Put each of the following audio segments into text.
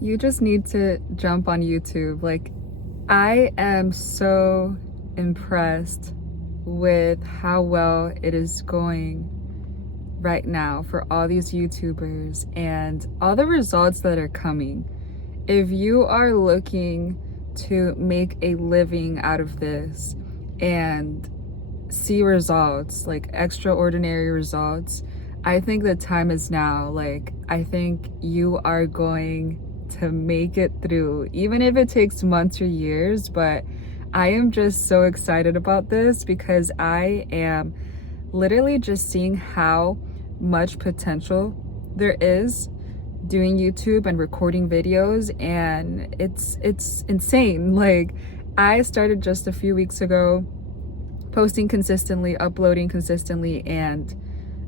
You just need to jump on YouTube. Like, I am so impressed with how well it is going right now for all these YouTubers and all the results that are coming. If you are looking to make a living out of this and see results, like extraordinary results, I think the time is now. Like, I think you are going to make it through, even if it takes months or years. But I am just so excited about this because I am literally just seeing how much potential there is doing YouTube and recording videos, and it's insane. Like, I started just a few weeks ago posting consistently, uploading consistently, and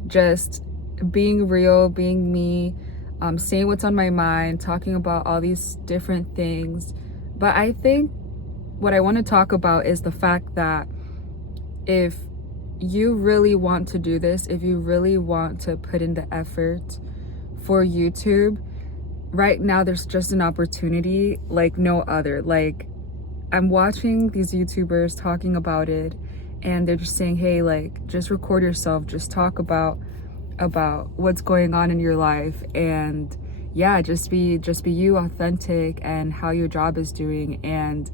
just being real, being me, saying what's on my mind, talking about all these different things. But I think what I want to talk about is the fact that if you really want to do this, if you really want to put in the effort for YouTube, right now there's just an opportunity like no other. Like, I'm watching these YouTubers talking about it, and they're just saying, hey, like, just record yourself, just talk about what's going on in your life, and yeah, just be you, authentic, and how your job is doing. And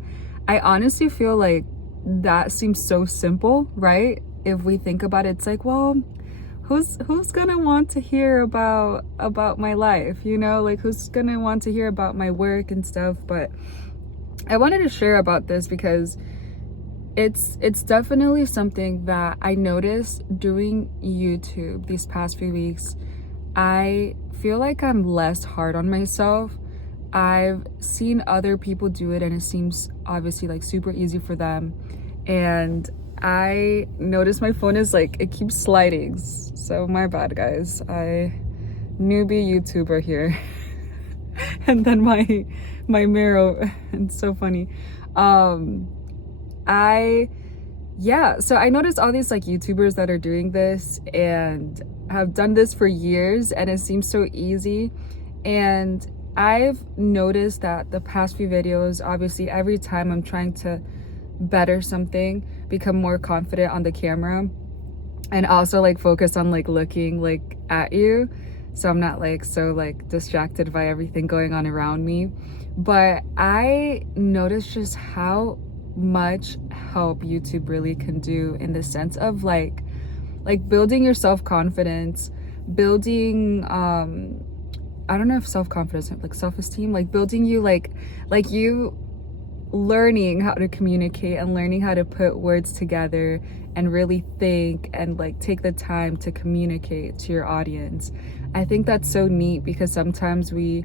I honestly feel like that seems so simple, right? If we think about it, it's like, well, who's gonna want to hear about my life, you know? Like, who's gonna want to hear about my work and stuff? But I wanted to share about this because it's definitely something that I noticed doing YouTube these past few weeks. I feel like I'm less hard on myself. I've seen other people do it and it seems obviously like super easy for them. And I noticed my phone is like, it keeps sliding. So my bad, guys. Newbie YouTuber here. And then my mirror, it's so funny. So I noticed all these like YouTubers that are doing this and have done this for years, and it seems so easy. And I've noticed that the past few videos, obviously every time I'm trying to better something, become more confident on the camera, and also like focus on like looking like at you, so I'm not like so like distracted by everything going on around me. But I noticed just how much help YouTube really can do in the sense of like building your self-confidence, building I don't know if self-confidence, like self-esteem, like building you, like you learning how to communicate and learning how to put words together and really think and like take the time to communicate to your audience. I think that's so neat because sometimes we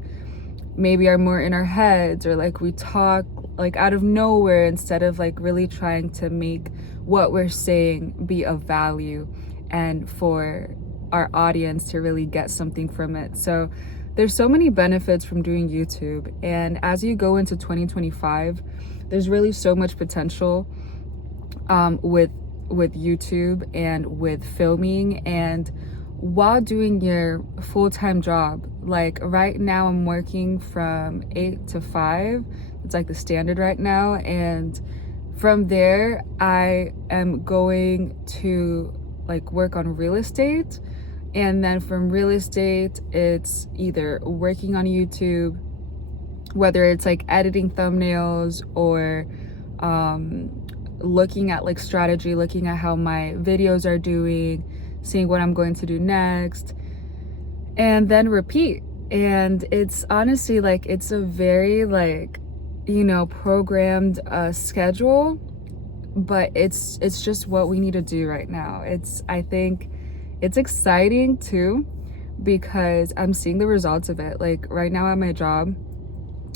maybe are more in our heads, or like we talk like out of nowhere instead of like really trying to make what we're saying be of value and for our audience to really get something from it. So there's so many benefits from doing YouTube, and as you go into 2025, there's really so much potential with YouTube and with filming and while doing your full-time job. Like right now I'm working from 8 to 5. It's like the standard right now, and from there I am going to like work on real estate, and then from real estate it's either working on YouTube, whether it's like editing thumbnails or looking at like strategy, looking at how my videos are doing, seeing what I'm going to do next, and then repeat. And it's honestly like, it's a very like, you know, programmed schedule, but it's just what we need to do right now. I think it's exciting too because I'm seeing the results of it. Like right now at my job,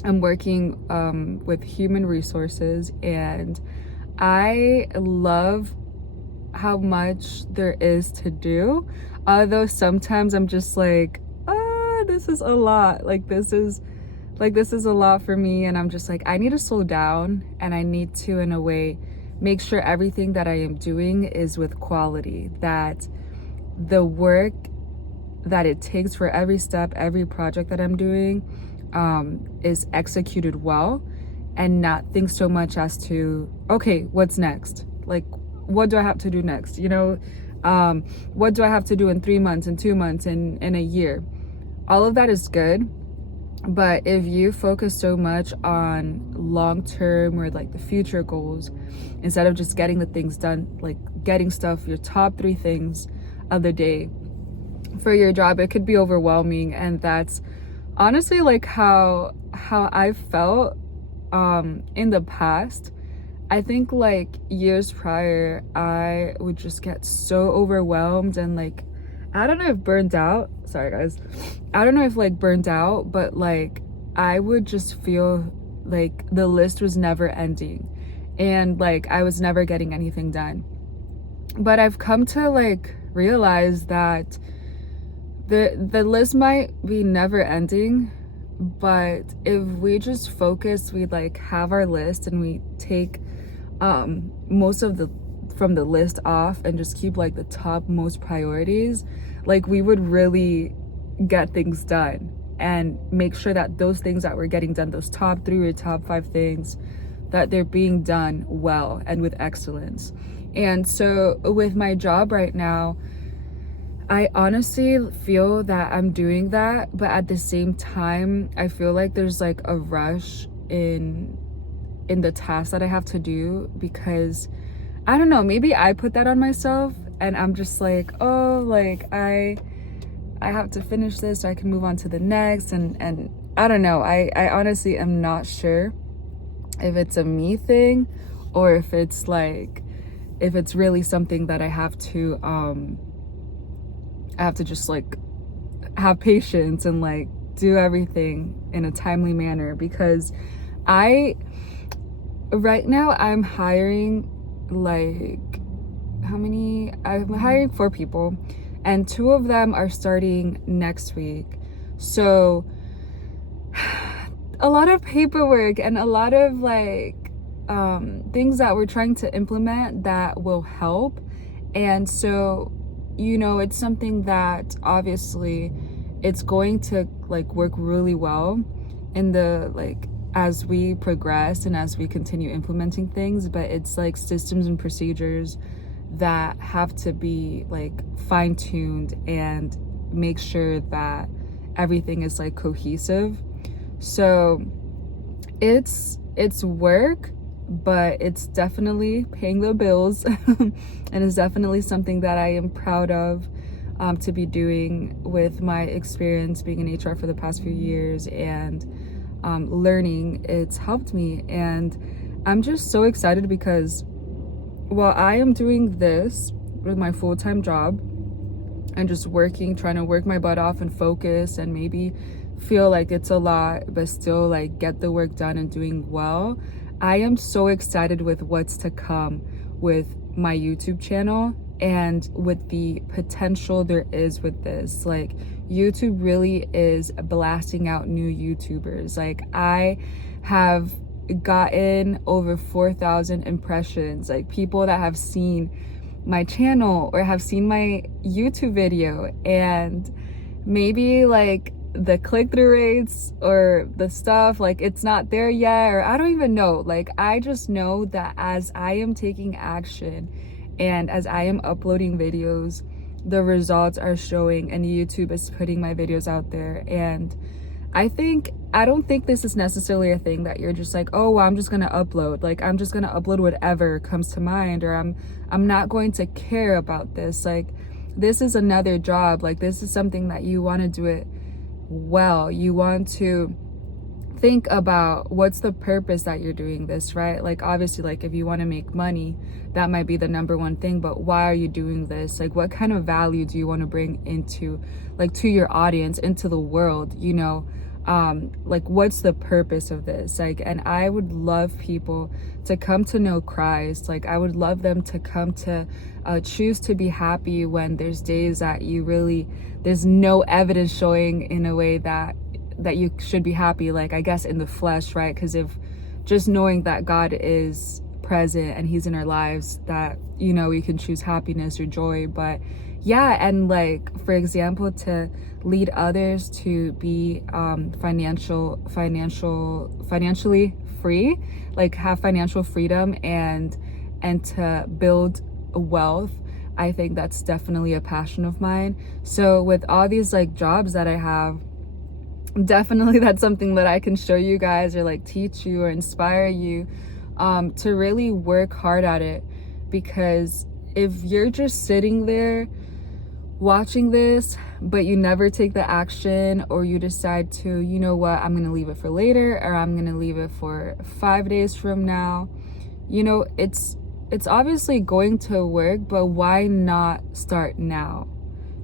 I'm working with human resources, and I love how much there is to do. Although sometimes I'm just like, this is a lot. Like this is a lot for me, and I'm just like, I need to slow down, and I need to, in a way, make sure everything that I am doing is with quality, that the work that it takes for every step, every project that I'm doing is executed well, and not think so much as to, okay, what's next? Like, what do I have to do next? What do I have to do in 3 months, in 2 months, in a year? All of that is good. But if you focus so much on long term or like the future goals, instead of just getting the things done, like getting stuff, your top 3 things of the day for your job, it could be overwhelming. And that's honestly like how I felt in the past. I think like years prior, I would just get so overwhelmed and like, I don't know if burned out. Sorry guys. I don't know if like burned out, but like I would just feel like the list was never ending and like I was never getting anything done. But I've come to like realize that the list might be never ending, but if we just focus, we like have our list and we take most of the from the list off and just keep like the top most priorities, like we would really get things done and make sure that those things that we're getting done, those top 3 or top 5 things, that they're being done well and with excellence. And so with my job right now, I honestly feel that I'm doing that, but at the same time, I feel like there's like a rush in the tasks that I have to do, because I don't know, maybe I put that on myself and I'm just like, oh, like I have to finish this so I can move on to the next, and I don't know. I honestly am not sure if it's a me thing or if it's really something that I have to just like have patience and like do everything in a timely manner, because right now I'm hiring like, I'm hiring 4 people and 2 of them are starting next week. So a lot of paperwork and a lot of like things that we're trying to implement that will help. And so, it's something that obviously it's going to like work really well in the like as we progress and as we continue implementing things, but it's like systems and procedures that have to be like fine-tuned and make sure that everything is like cohesive. So it's work, but it's definitely paying the bills and it's definitely something that I am proud of to be doing with my experience being in HR for the past few years and learning. It's helped me, and I'm just so excited because while I am doing this with my full-time job and just working, trying to work my butt off and focus and maybe feel like it's a lot, but still like get the work done and doing well, I am so excited with what's to come with my YouTube channel and with the potential there is with this. Like, YouTube really is blasting out new YouTubers. Like, I have gotten over 4,000 impressions, like people that have seen my channel or have seen my YouTube video, and maybe like the click-through rates or the stuff, like it's not there yet, or I don't even know. Like, I just know that as I am taking action and as I am uploading videos, the results are showing and YouTube is putting my videos out there. And I don't think this is necessarily a thing that you're just like, oh, well, I'm just gonna upload. Like, I'm just gonna upload whatever comes to mind, or I'm not going to care about this. Like, this is another job. Like, this is something that you want to do it well. You want to think about what's the purpose that you're doing this, right? Like, obviously, like if you want to make money, that might be the number one thing, but why are you doing this? Like, what kind of value do you want to bring into, like, to your audience, into the world, like, what's the purpose of this? Like, and I would love people to come to know Christ. Like, I would love them to come to choose to be happy when there's days that there's no evidence showing in a way that you should be happy, like, I guess in the flesh, right? Because if just knowing that God is present and he's in our lives, that we can choose happiness or joy. But yeah, and like for example, to lead others to be financially free, like have financial freedom and to build wealth. I think that's definitely a passion of mine. So with all these like jobs that I have, definitely that's something that I can show you guys or like teach you or inspire you to really work hard at it. Because if you're just sitting there watching this but you never take the action, or you decide to, you know what, I'm gonna leave it for later, or I'm gonna leave it for 5 days from now, you know, it's obviously going to work, but why not start now?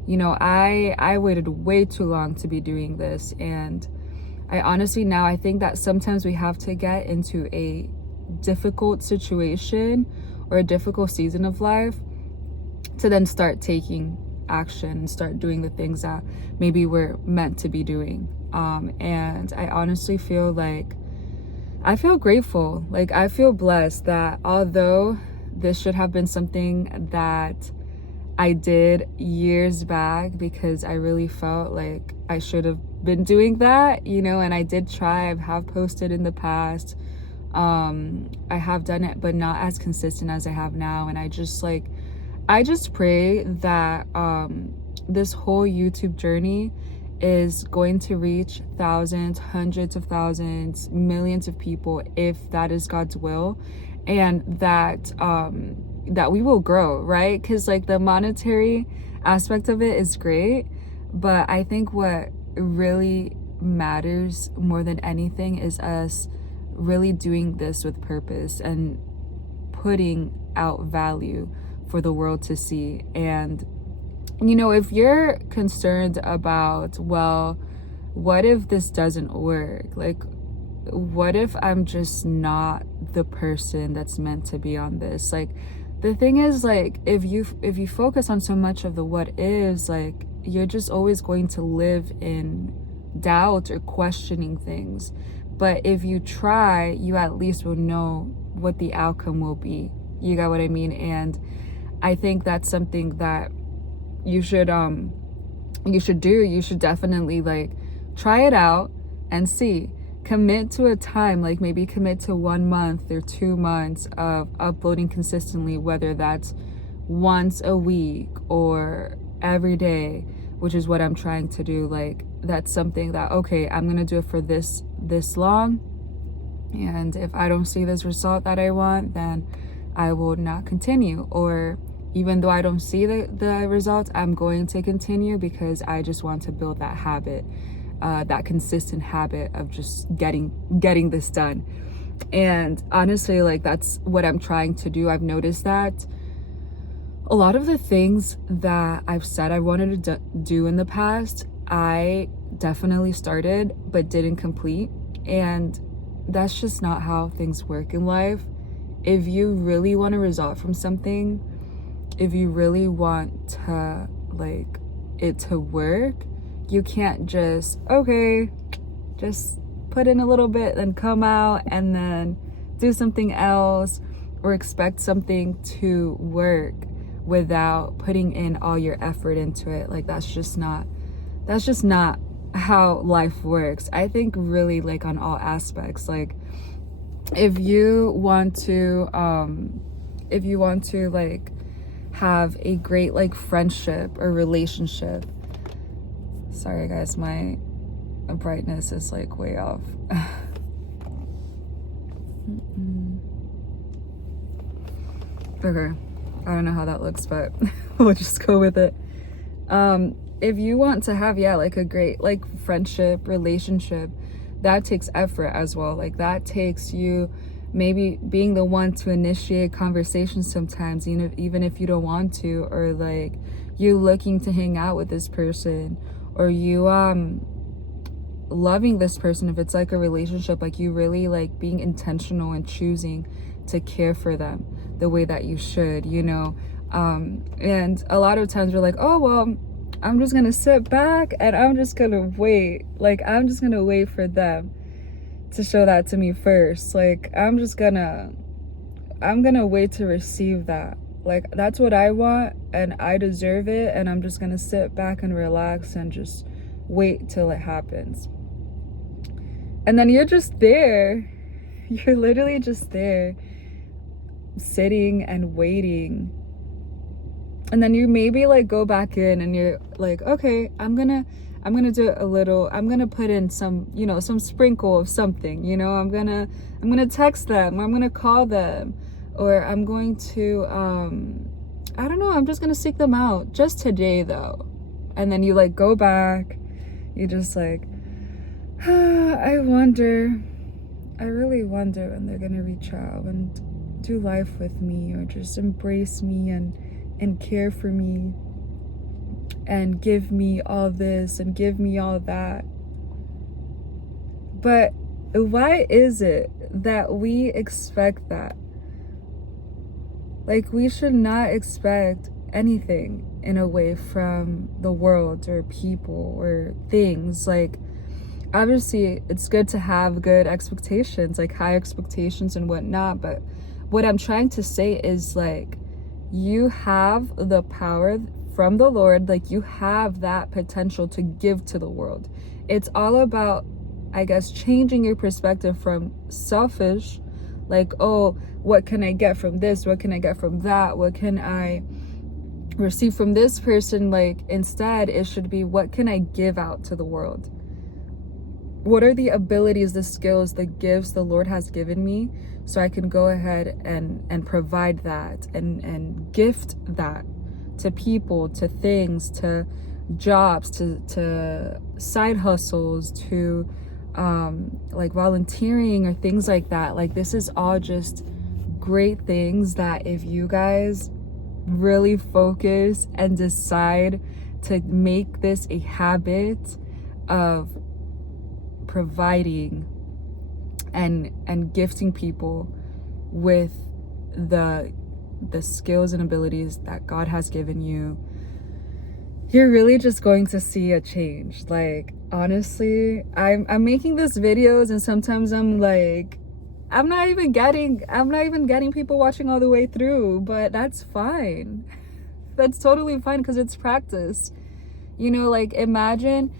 You know, I waited way too long to be doing this, and I honestly now I think that sometimes we have to get into a difficult situation or a difficult season of life to then start taking action and start doing the things that maybe we're meant to be doing. And I honestly feel like I feel grateful, like I feel blessed that although this should have been something that I did years back, because I really felt like I should have been doing that, you know, and I did try. I have posted in the past. I have done it, but not as consistent as I have now. And I just pray that this whole YouTube journey is going to reach thousands, hundreds of thousands, millions of people, if that is God's will, and that that we will grow, right? Because like the monetary aspect of it is great, but I think what really matters more than anything is us really doing this with purpose and putting out value for the world to see. And you know, if you're concerned about, well, what if this doesn't work? Like, what if I'm just not the person that's meant to be on this? Like, the thing is, like, if you focus on so much of the what ifs, like, you're just always going to live in doubt or questioning things. But if you try, you at least will know what the outcome will be. You got what I mean? And I think that's something that you should do. You should definitely like try it out and see. Commit to a time, like maybe commit to 1 month or 2 months of uploading consistently, whether that's once a week or every day, which is what I'm trying to do. Like, that's something that, okay, I'm gonna do it for this long, and if I don't see this result that I want, then I will not continue. Or even though I don't see the results, I'm going to continue because I just want to build that habit, that consistent habit of just getting this done. And honestly, like, that's what I'm trying to do. I've noticed that a lot of the things that I've said I wanted to do in the past, I definitely started but didn't complete. And that's just not how things work in life. If you really want a result from something, if you really want to like it to work, you can't just, okay, just put in a little bit and come out and then do something else, or expect something to work without putting in all your effort into it. Like, that's just not how life works. I think really, like, on all aspects, like if you want to like have a great like friendship or relationship, sorry guys, my brightness is like way off. Okay, I don't know how that looks, but we'll just go with it. If you want to have, yeah, like a great like friendship, relationship, that takes effort as well. Like, that takes you maybe being the one to initiate conversations sometimes, you know, even if you don't want to, or like you looking to hang out with this person, or you loving this person, if it's like a relationship, like you really like being intentional and choosing to care for them the way that you should, you know. And a lot of times we're like, oh well, I'm just gonna sit back and I'm just gonna wait. Like, I'm just gonna wait for them to show that to me first. Like, I'm gonna wait to receive that. Like, that's what I want, and I deserve it, and I'm just gonna sit back and relax and just wait till it happens. And then you're just there. You're literally just there, sitting and waiting. And then you maybe like go back in and you're like, okay, I'm gonna do a little, I'm gonna put in some, you know, some sprinkle of something, you know, I'm gonna text them, or I'm gonna call them, or I'm going to I don't know, I'm just gonna seek them out just today though. And then you like go back, you just like, I really wonder when they're gonna reach out and do life with me, or just embrace me and care for me and give me all this and give me all that. But why is it that we expect that? Like, we should not expect anything in a way from the world or people or things. Like, obviously it's good to have good expectations, like high expectations and whatnot, but what I'm trying to say is, like, you have the power from the Lord, like you have that potential to give to the world. It's all about, I guess, changing your perspective from selfish, like, oh, what can I get from this? What can I get from that? What can I receive from this person? Like, instead, it should be, what can I give out to the world? What are the abilities, the skills, the gifts the Lord has given me, so I can go ahead and provide that and gift that to people, to things, to jobs, to side hustles, to like volunteering or things like that. Like, this is all just great things that if you guys really focus and decide to make this a habit of providing and gifting people with the skills and abilities that God has given you, you're really just going to see a change. Like, honestly, I'm making these videos and sometimes I'm like, I'm not even getting people watching all the way through, but that's fine. That's totally fine, because it's practice. You know, like, imagine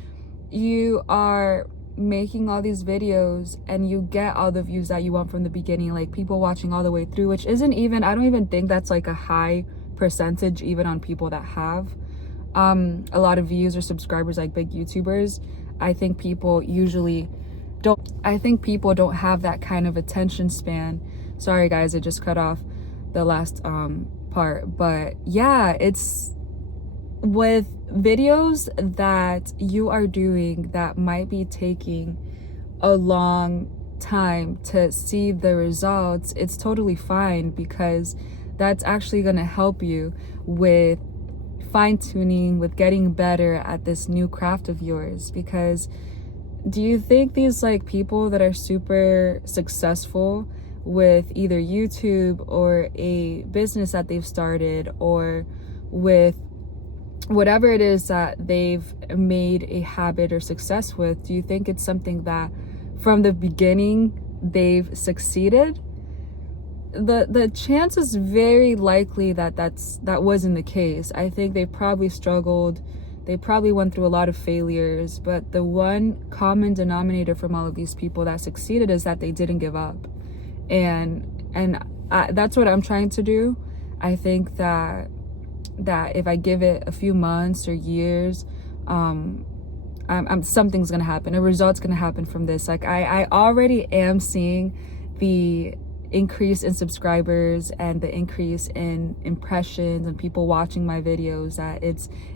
you are making all these videos and you get all the views that you want from the beginning, like people watching all the way through, which isn't even, I don't even think that's like a high percentage even on people that have a lot of views or subscribers, like big YouTubers. I think people don't have that kind of attention span. Sorry guys, I just cut off the last part. But yeah, it's with videos that you are doing that might be taking a long time to see the results, it's totally fine, because that's actually going to help you with fine-tuning, with getting better at this new craft of yours. Because do you think these like people that are super successful with either YouTube or a business that they've started, or with whatever it is that they've made a habit or success with, do you think it's something that from the beginning they've succeeded? The chance is very likely that that wasn't the case. I think they probably struggled. They probably went through a lot of failures, but the one common denominator from all of these people that succeeded is that they didn't give up. And that's what I'm trying to do. I think that if I give it a few months or years, something's gonna happen. A result's gonna happen from this. Like, I already am seeing the increase in subscribers and the increase in impressions and people watching my videos, that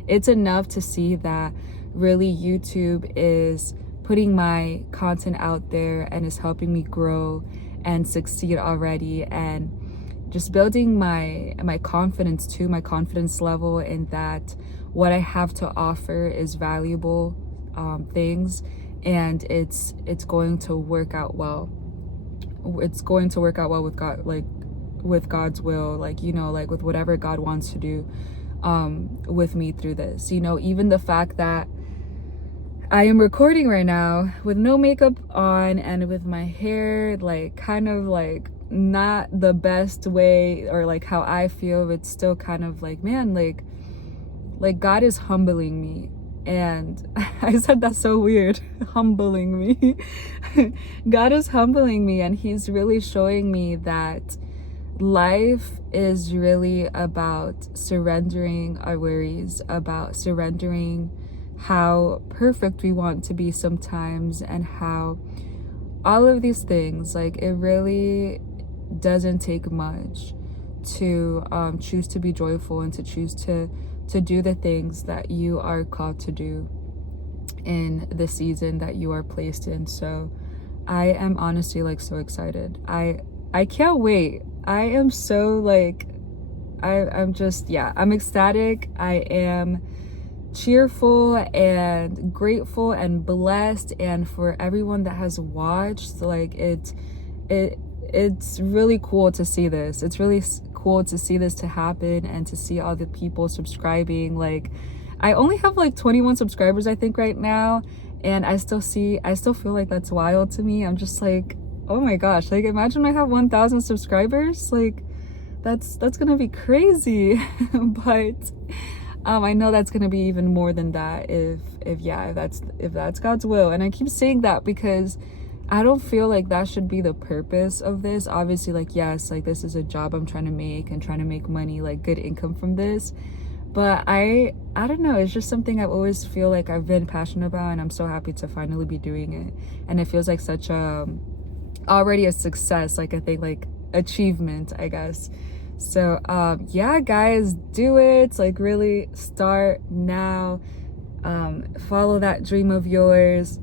it's enough to see that really YouTube is putting my content out there and is helping me grow and succeed already, and just building my confidence too, my confidence level in that what I have to offer is valuable things, and it's going to work out well. It's going to work out well with God, like with God's will, like, you know, like with whatever God wants to do with me through this. You know, even the fact that I am recording right now with no makeup on and with my hair like kind of like not the best way, or like how I feel. It's still kind of like, man, like God is humbling me. And I said that's so weird, humbling me. God is humbling me, and he's really showing me that life is really about surrendering our worries, about surrendering how perfect we want to be sometimes, and how all of these things, like, it really doesn't take much to choose to be joyful and to choose to do the things that you are called to do in the season that you are placed in. So I am honestly like so excited. I can't wait. I am so like, I'm just, yeah, I'm ecstatic. I am cheerful and grateful and blessed, and for everyone that has watched, like, it's really cool to see this. It's really cool to see this to happen, and to see all the people subscribing. Like, I only have like 21 subscribers I think right now, and I still feel like that's wild to me. I'm just like, oh my gosh, like, imagine I have 1,000 subscribers. Like, that's gonna be crazy. But I know that's gonna be even more than that if that's God's will. And I keep saying that because I don't feel like that should be the purpose of this. Obviously, like, yes, like, this is a job I'm trying to make, and trying to make money, like good income from this. But I don't know, it's just something I've always feel like I've been passionate about, and I'm so happy to finally be doing it. And it feels like such already a success, like, I think, like, achievement, I guess. So yeah, guys, do it. Like, really start now. Follow that dream of yours.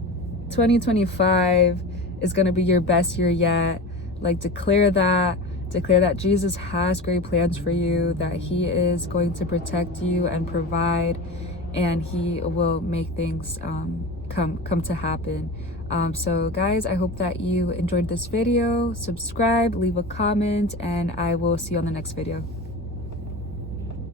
2025 is going to be your best year yet. Like, declare that Jesus has great plans for you, that he is going to protect you and provide, and he will make things come to happen. So guys, I hope that you enjoyed this video. Subscribe, leave a comment, and I will see you on the next video.